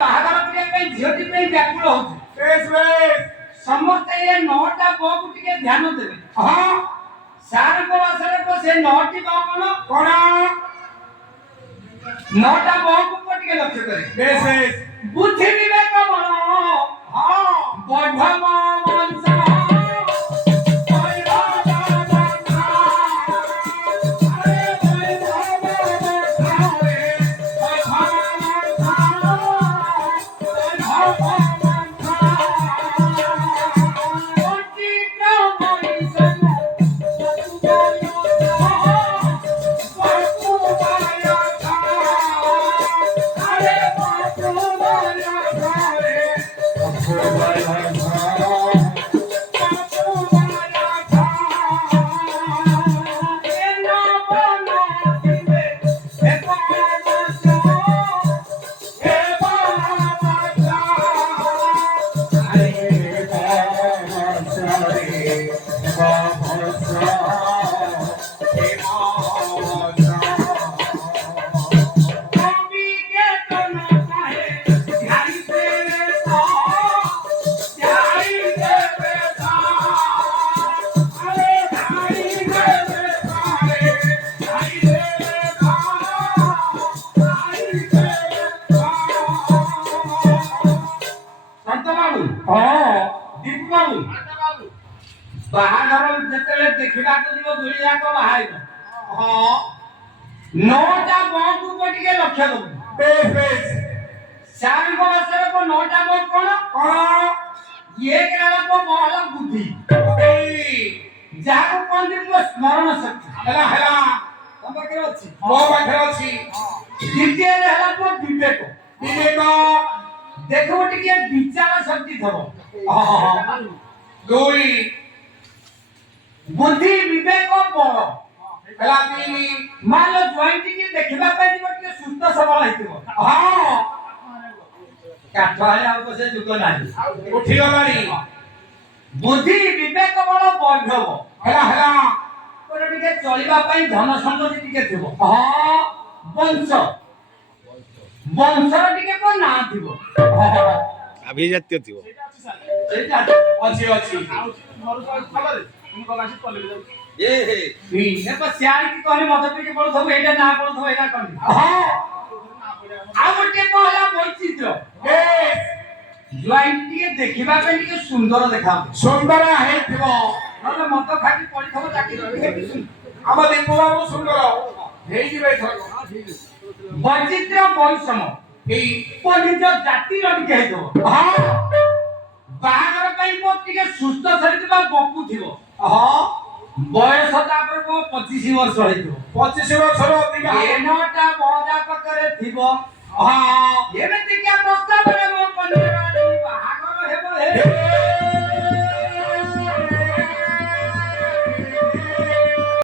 ବାହାଘର କରିବା ପାଇଁ ଝିଅଟି ପାଇଁ ବ୍ୟାକୁଳ ହଉଛି। ସମସ୍ତେ ଏ 9ଟା ବୋକୁ ଟିକେ ଧ୍ୟାନ ଦେବେ। ହଁ ସାରଙ୍କ ଭାଷାରେ ସେ 9ଟି ବୋ କଣ 9ଟା ବୋକୁ ଟିକେ ଲକ୍ଷ୍ୟ କରେ। ବୁଦ୍ଧି ବିବେକ ବଳ ବୈଭବ ବଂଶ ବାହାଘର ଯେତେବେଳେ ଦେଖିବାକୁ ଯିବ ଦୁଳି ଯାକ ବାହାରିବ। ହଁ 9ଟା ବୋକୁ ଟିକେ ଲକ୍ଷ୍ୟ ଦବୁ। ସାରଙ୍କ ଭାଷାରେ 9ଟା ବୋ କଣ ଇଏ କେବଳ ହେଲା ବୁଦ୍ଧି ଯାହାକୁ କହନ୍ତି ସ୍ମରଣ ଶକ୍ତି ହେଲା ତମ ପାଖରେ ଅଛି ମୋ ପାଖରେ ଅଛି। ଦ୍ୱିତୀୟରେ ହେଲା ବିବେକ ଦେଖିବ ଟିକେ ବିଚାର ଶକ୍ତି ଥବ। ଦୁଇ ବୁଦ୍ଧି ବିବେକ ବଳ ହେଲା ତିନି ମାନ ଜଏଣ୍ଟ କି ଦେଖିବା ପାଇଁ ଯିବ ଟିକେ ସୁସ୍ଥ ସବଳ ହେଇଥିବ। ହଁ କାଠ ଆଇ ଆଉ ତ ସେ ଯୁଗ ନାହିଁ ଉଠି ଗଲାଣି। ବୁଦ୍ଧି ବିବେକ ବଳ ବୈଭବ ହେଲା ତୋର ଟିକେ ଚଳିବା ପାଇଁ ଧନ ସମ୍ପତ୍ତି ଟିକେ ଥିବ। ହଁ ବଂଶର ଟିକେ ନା ଥିବ ଆଭିଜାତ୍ୟ ଥିବ। ସେଇଟା ଅଛି ଅଛି ସିଆଡ କି କହିଲେ ମତେ ଟିକେ ପଡୁଥିବ ଏଇଟା ନା ପଡୁଥିବ ଏଇଟା କହିବି। ହଁ ଆଉ ଗୋଟେ ହେଲା ବୈଚିତ୍ର୍ୟ ଜୁଆଇନ ଟିକେ ଦେଖିବା ପାଇଁ ଟିକେ ସୁନ୍ଦର ଦେଖାଉ ସୁନ୍ଦର ହେଇଥିବ ନହେଲେ ମଦ ଖାଇକି ପଡିଥିବ ଚାକିରି ଆମ ଦୀପୁ ବାବୁ ସୁନ୍ଦର ହେଇଯିବେ। ବୈଚିତ୍ର୍ୟ ବୈଷମ ଏଇ ନିଜ ଜାତିର ଟିକେ ହେଇଥିବ। ହଁ ବାହାଘର ପାଇଁ ଟିକେ ସୁସ୍ଥ ଶରୀର ବପୁ ଥିବ। ହଁ ବୟସ ତାପରେ 25 ବର୍ଷ ହେଇଥିବ। 25 ବର୍ଷର ଅଧିକା 9ଟା ବଜା ପାଖରେ ଥିବ। ହଁ ଏମିତିକା ପ୍ରସ୍ତାବରେ